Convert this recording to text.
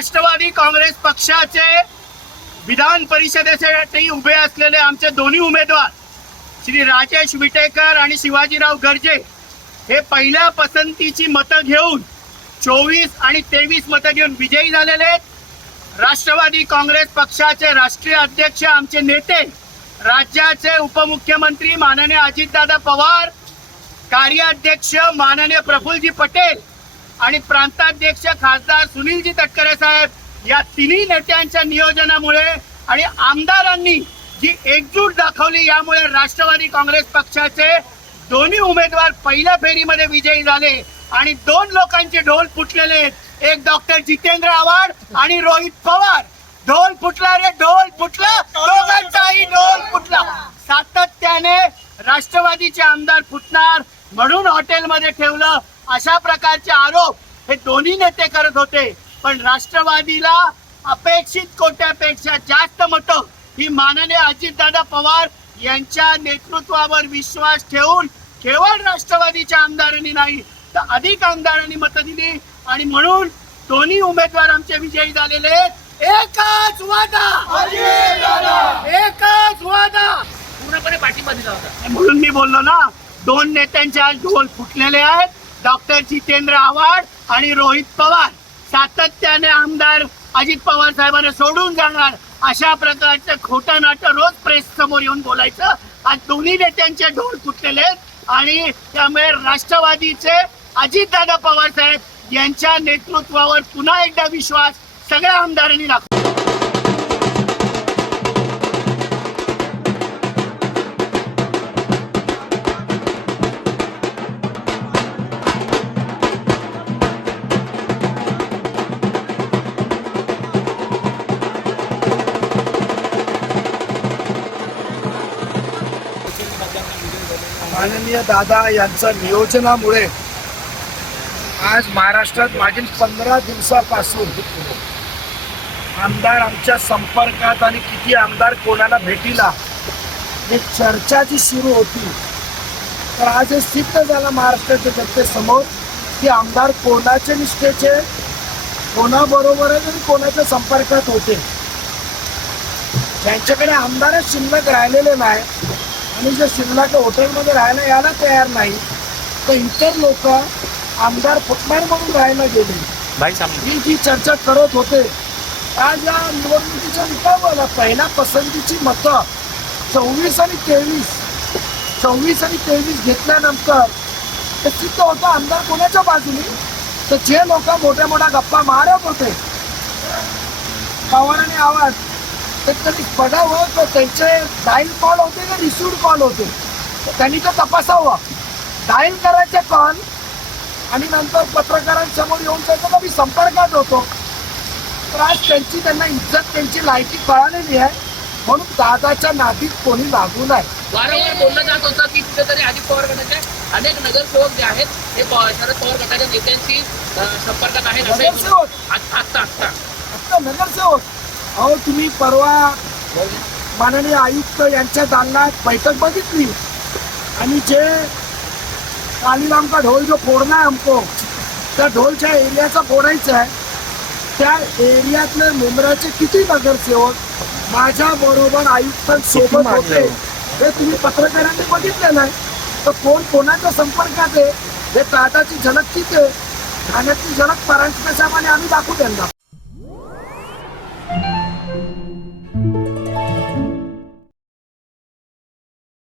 राष्ट्रवादी काँग्रेस पक्षाचे विधान परिषदेसाठी उभे असलेले आमचे दोन्ही उमेदवार श्री राजेश विटेकर आणि शिवाजीराव गर्जे हे पहिल्या पसंतीची मतं घेऊन चोवीस आणि तेवीस मतं घेऊन विजयी झालेले आहेत. राष्ट्रवादी काँग्रेस पक्षाचे राष्ट्रीय अध्यक्ष आमचे नेते राज्याचे उपमुख्यमंत्री माननीय अजितदादा पवार कार्याध्यक्ष माननीय प्रफुल्लजी पटेल आणि प्रांताध्यक्ष खासदार सुनीलजी तटकरे साहेब या तिन्ही नेत्यांच्या नियोजनामुळे आणि आमदारांनी जी एकजूट दाखवली यामुळे राष्ट्रवादी काँग्रेस पक्षाचे दोन्ही उमेदवार पहिल्या फेरीमध्ये विजयी झाले आणि दोन लोकांचे ढोल फुटलेले आहेत. एक डॉक्टर जितेंद्र आव्हाड आणि रोहित पवार. ढोल फुटला रे ढोल फुटला. दोघांचाही ढोल फुटला. सातत्याने राष्ट्रवादीचे आमदार फुटणार. म्हणून हॉटेलमध्ये ठेवलं. अशा प्रकारचे आरोप हे दोन्ही नेते करत होते. पण राष्ट्रवादीला अपेक्षित कोट्यापेक्षा जास्त मतं ही माननीय अजितदादा पवार यांच्या नेतृत्वावर विश्वास ठेवून केवळ राष्ट्रवादीच्या आमदारांनी नाही तर अधिक आमदारांनी मतं दिली. आणि म्हणून दोन्ही उमेदवार आमचे विजयी झालेले आहेत. एकच वादा! एकच वादा! पूर्णपणे पाठिंबा दिला होता. म्हणून मी बोललो ना दोन नेत्यांचे आज ढोल फुटलेले आहेत. डॉक्टर जितेंद्र आव्हाड आणि रोहित पवार. सातत्याने आमदार अजित पवार साहेबांना सोडून जाणार अशा प्रकारचं खोटं नाटं रोज प्रेस समोर येऊन बोलायचं. आज दोन्ही नेत्यांचे ढोल फुटलेले आहेत. आणि त्यामुळे राष्ट्रवादीचे अजितदादा पवार साहेब यांच्या नेतृत्वावर पुन्हा एकदा विश्वास सगळ्या आमदारांनी दाखवला माननीय दादा यांच्या नियोजनामुळे आज महाराष्ट्रात मागील पंधरा दिवसापासून आमदार आमच्या संपर्कात आणि किती आमदार कोणाला भेटीला एक चर्चा जी सुरू होती तर आज हे सिद्ध झालं महाराष्ट्राच्या जनतेसमोर की आमदार कोणाच्या निष्ठेचे कोणाबरोबरच आणि कोणाच्या संपर्कात होते. ज्यांच्याकडे आमदारच शिल्लक राहिलेले नाही आणि जे शिल्लक हॉटेलमध्ये राहायला यायला तयार नाही तर इतर लोक आमदार फुटणार म्हणून राहायला गेले. ही जी चर्चा करत होते आज या निवडणुकीच्या निकालाला पहिल्या पसंतीची मतं चोवीस आणि तेवीस चोवीस आणि तेवीस घेतल्यानंतर ते सिद्ध होतं आमदार कोणाच्या बाजूने? तर जे लोक मोठ्या मोठ्या गप्पा मारत होते पवार आणि आवाज तर कधी बघावं तर त्यांचे डायल कॉल होते का रिसिव्ड कॉल होते? तर त्यांनी तर तपासावं. डायल करायचे कॉल आणि नंतर पत्रकारांसमोर येऊन त्याचा मी संपर्कात होतो. तर आज त्यांची त्यांना इज्जत त्यांची लायकी कळालेली आहे. म्हणून दादाच्या नादीत कोणी लागू नाही. वारंवार बोललं जात होतं की कुठेतरी अजित पवार गटाचे अनेक नगरसेवक जे आहेत ते शरद पवार गटाच्या नेत्यांशी संपर्कात आहेत नगरसेवक? आत- आत्ता आत्ता. आता नगरसेवक? अहो तुम्ही परवा माननीय आयुक्त यांच्या दालनात बैठक बघितली. आणि जे कालीराम का ढोल जो फोडना है हमको त्या ढोलच्या एरियाचा फोडायचा आहे. त्या एरियातले मुंब्राचे किती नगरसेवक माझ्या बरोबर आयुक्तांसोबत होते. हे? तुम्ही पत्रकारांनी बघितलेलं आहे तर कोण कोणाच्या संपर्कात आहे? हे दादाची झलक किती आहे. ठाण्यातली झलक परांजपे साहेबांनी आम्ही दाखवू त्यांना.